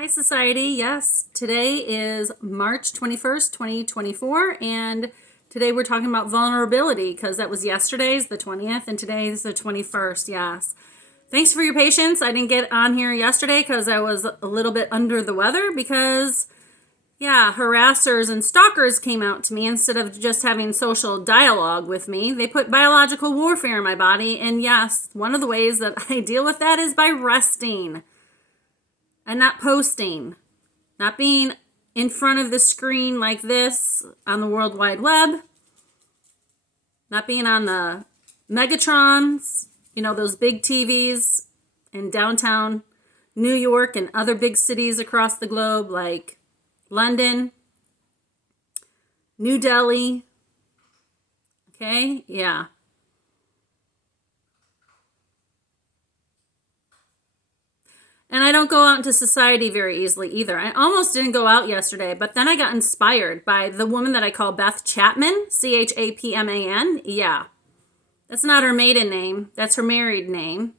Hi, Society. Yes, today is March 21st, 2024, and today we're talking about vulnerability because that was yesterday's, the 20th, and today's the 21st. Yes. Thanks for your patience. I didn't get on here yesterday because I was a little bit under the weather because, harassers and stalkers came out to me instead of just having social dialogue with me. They put biological warfare in my body, and yes, one of the ways that I deal with that is by resting. And not posting, not being in front of the screen like this on the World Wide Web, not being on the Megatrons, those big TVs in downtown New York and other big cities across the globe like London, New Delhi. Okay, yeah. And I don't go out into society very easily either. I almost didn't go out yesterday, but then I got inspired by the woman that I call Beth Chapman, Chapman. Yeah. That's not her maiden name. That's her married name.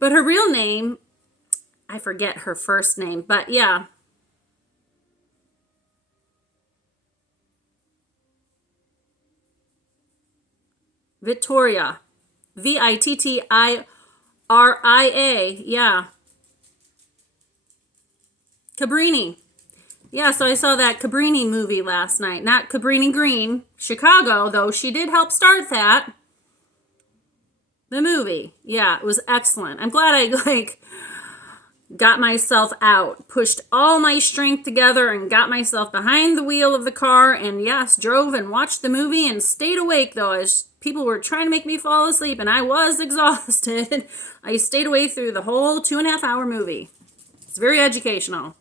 But her real name, I forget her first name, but yeah. Victoria. Vittiria. Yeah. Cabrini. Yeah, so I saw that Cabrini movie last night. Not Cabrini Green, Chicago, though she did help start that. The movie. Yeah, it was excellent. I'm glad I got myself out, pushed all my strength together and got myself behind the wheel of the car and yes, drove and watched the movie and stayed awake though as people were trying to make me fall asleep and I was exhausted. I stayed awake through the whole 2.5 hour movie. It's very educational.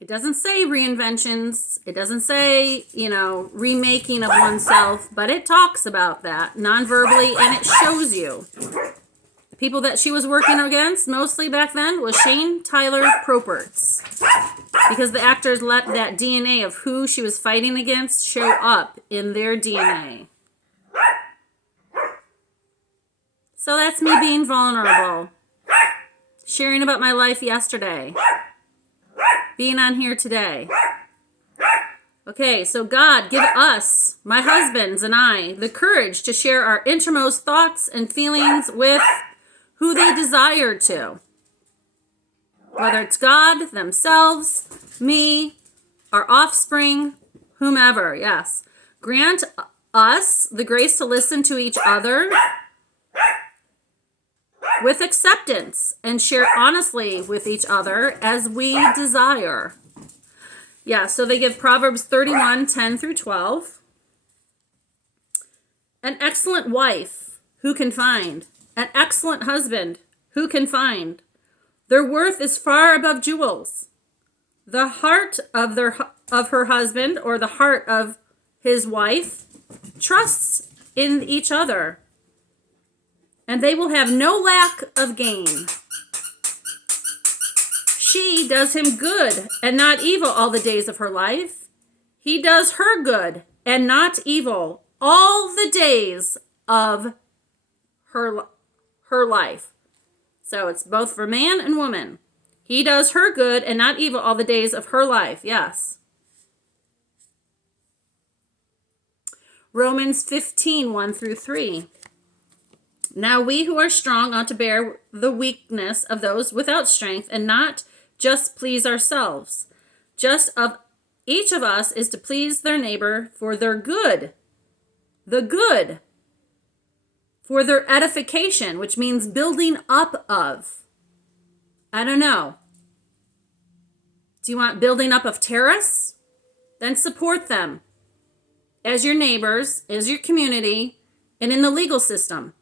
It doesn't say reinventions. It doesn't say, remaking of oneself, but it talks about that non-verbally and it shows you. The people that she was working against mostly back then was Shane Tyler Properts. Because the actors let that DNA of who she was fighting against show up in their DNA. So that's me being vulnerable. Sharing about my life yesterday. Being on here today. Okay, so God, give us, my husbands and I, the courage to share our innermost thoughts and feelings with who they desire to. Whether it's God, themselves, me, our offspring, whomever, yes. Grant us the grace to listen to each other with acceptance and share honestly with each other as we desire. Yeah, so they give Proverbs 31, 10 through 12. An excellent wife, who can find? An excellent husband, who can find? Their worth is far above jewels. The heart of her husband or the heart of his wife trusts in each other, and they will have no lack of gain. She does him good and not evil all the days of her life. He does her good and not evil all the days of her life. So it's both for man and woman. He does her good and not evil all the days of her life. Yes. Romans 15, 1 through 3. Now we who are strong ought to bear the weakness of those without strength and not just please ourselves. Just of each of us is to please their neighbor for their good. The good. For their edification, which means building up of. I don't know. Do you want building up of terrorists? Then support them as your neighbors, as your community, and in the legal system.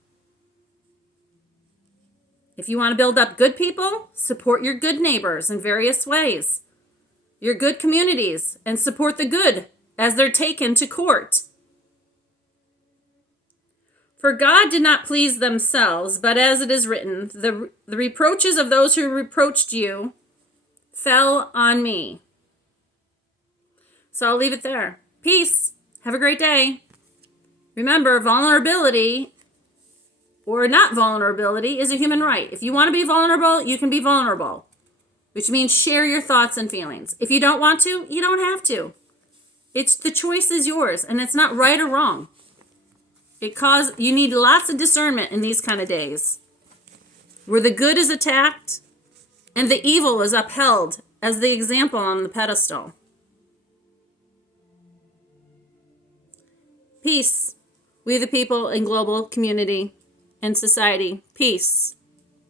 If you want to build up good people, support your good neighbors in various ways. Your good communities, and support the good as they're taken to court. For God did not please themselves, but as it is written, the reproaches of those who reproached you fell on me. So I'll leave it there. Peace. Have a great day. Remember, vulnerability or not vulnerability is a human right. If you want to be vulnerable, you can be vulnerable, which means share your thoughts and feelings. If you don't want to, you don't have to. The choice is yours, and it's not right or wrong. You need lots of discernment in these kind of days, where the good is attacked and the evil is upheld as the example on the pedestal. Peace. We the people in global community and society. Peace.